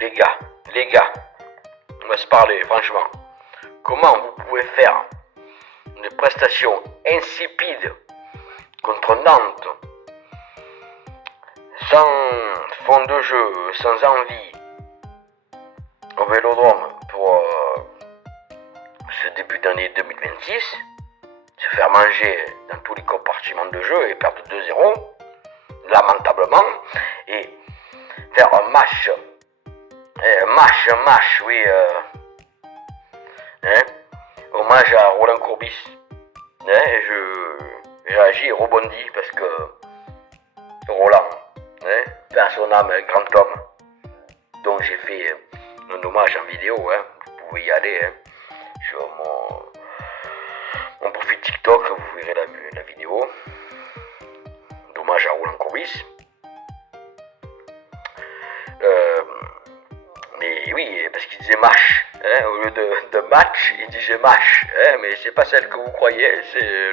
les gars, on va se parler franchement. Comment vous pouvez faire des prestations insipides contre Nantes, sans fond de jeu, sans envie, au Vélodrome pour ce début d'année 2026, se faire manger dans tous les compartiments de jeu et perdre 2-0, lamentablement, et faire un match, oui, hommage à Roland Courbis. Je réagis et rebondis parce que Roland, dans son âme, un grand homme, dont j'ai fait un hommage en vidéo, vous pouvez y aller sur mon profil TikTok, vous verrez la vidéo d'hommage à Roland Courbis. Mais oui, parce qu'il disait match, au lieu de match, il disait match, mais c'est pas celle que vous croyez, c'est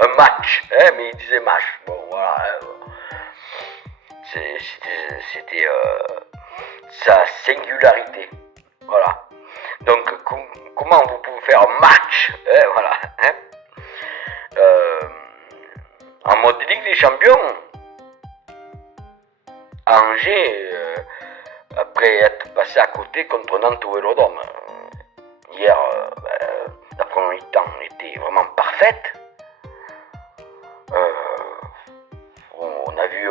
un match, mais il disait match. Bon, voilà, c'était sa singularité, voilà. Donc, comment vous pouvez faire un match, voilà, en mode Ligue des Champions, Angers, après être passé à côté contre Nantes au Vélodrome. Hier, la première mi-temps était vraiment parfaite. On a vu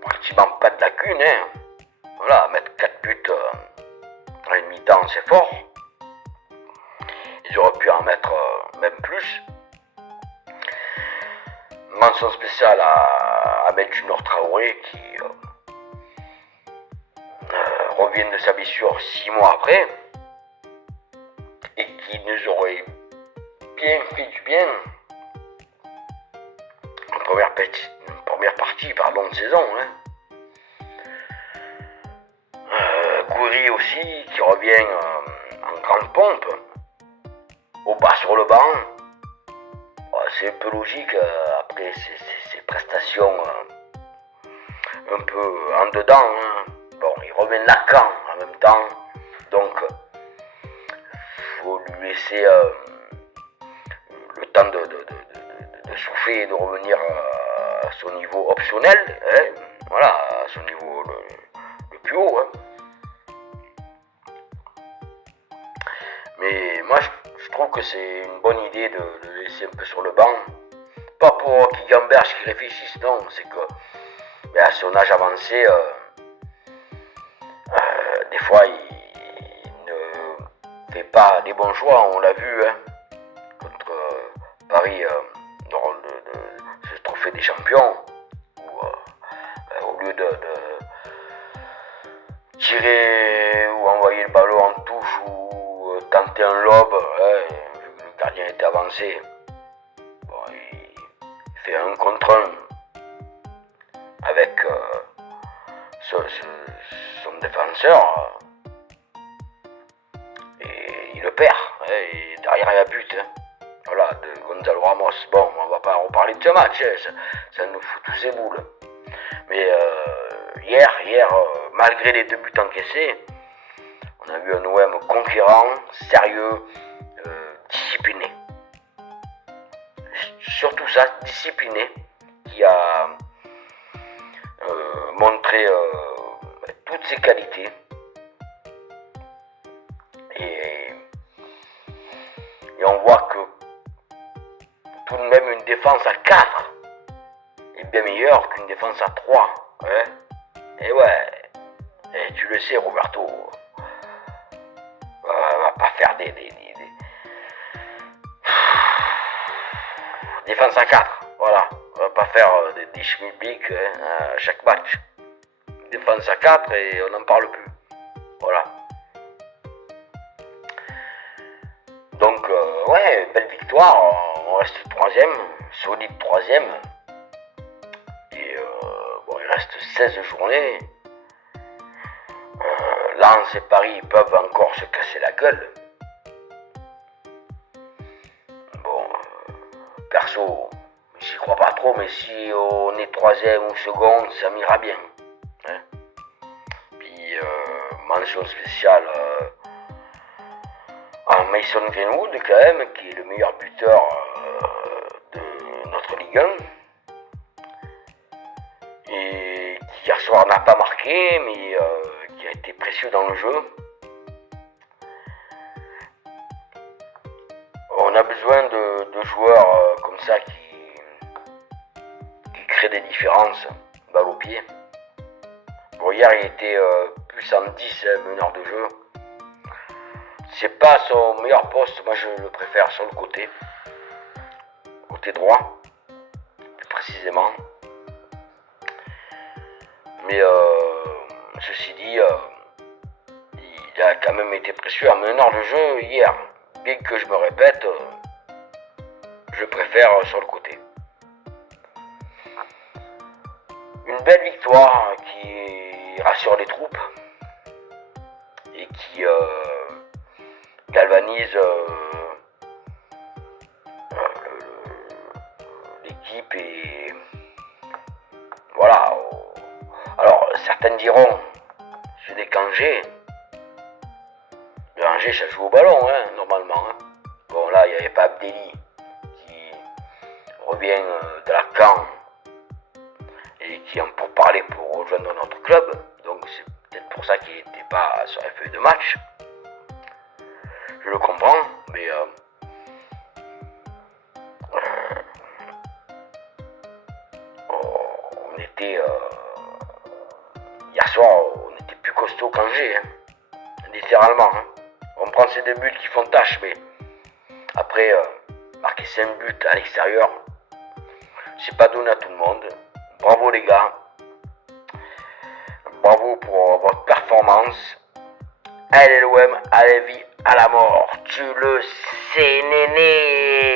pratiquement pas de lacunes. Voilà, mettre 4 buts à une mi-temps, c'est fort. Ils auraient pu en mettre même plus. Mention spéciale à Ahmed Junior Traoré qui revient de sa blessure 6 mois après et qui nous aurait bien fait du bien en première partie de saison. Gouiri aussi qui revient en grande pompe, au bas sur le banc. C'est un peu logique après ces prestations un peu en dedans. Bon, il revient de Lacan en même temps, donc faut lui laisser le temps de souffler et de revenir à son niveau optionnel, voilà, à son niveau le plus haut. Mais moi je trouve que c'est une bonne idée de le laisser un peu sur le banc, pas pour qu'il gamberge, qu'il réfléchisse, non, c'est que à son âge avancé, des fois il ne fait pas des bons choix, on l'a vu contre Paris dans ce trophée des champions, où au lieu de tirer ou envoyer le ballon en touche ou tenter un lob, le gardien était avancé, bon, il fait 1 contre 1 avec son défenseur et il le perd, et derrière il y a but, voilà, de Gonzalo Ramos. Bon, on va pas reparler de ce match, ça nous fout tous ses boules, mais hier, malgré les 2 buts encaissés, on a vu un OM conquérant, sérieux, discipliné. Surtout ça, discipliné, qui a montré toutes ses qualités. Et on voit que tout de même une défense à 4 est bien meilleure qu'une défense à 3. Et ouais, et tu le sais, Roberto, va pas faire des défense à 4, voilà, on va pas faire des schmilblick à chaque match. Défense à 4 et on n'en parle plus, voilà. Donc belle victoire, on reste 3ème, solide 3ème. Et il reste 16 journées. Lens et Paris peuvent encore se casser la gueule. Bon, perso, j'y crois pas trop, mais si on est 3ème ou 2nd, ça m'ira bien. Puis mention spéciale à Mason Greenwood quand même, qui est le meilleur buteur de notre Ligue 1. Et qui hier soir n'a pas marqué, mais qui a été précieux dans le jeu. On a besoin de joueurs comme ça qui créent des différences, balle au pied. Bon, hier il était plus en 10 meneur de jeu. C'est pas son meilleur poste, moi je le préfère sur le côté droit, plus précisément. Mais ceci dit, il a quand même été précieux en meneur de jeu hier. Bien que je me répète, je préfère sur le côté. Une belle victoire qui rassure les troupes et qui galvanise l'équipe et voilà. Alors certains diront, c'est des qu'Angers. Le Angers, ça joue au ballon, hein, normalement. Hein. Bon, là, il n'y avait pas Abdelli qui revient de la CAN et qui en pour parler pour rejoindre notre club. Donc, c'est peut-être pour ça qu'il n'était pas sur la feuille de match. Je le comprends, mais on était hier soir, on était plus costaud qu'Angers, hein, littéralement. Hein. On prend ces 2 buts qui font tâche, mais après, marquer 5 buts à l'extérieur, c'est pas donné à tout le monde. Bravo les gars. Bravo pour votre performance. Allez l'OM, allez vie à la mort. Tu le sais, néné.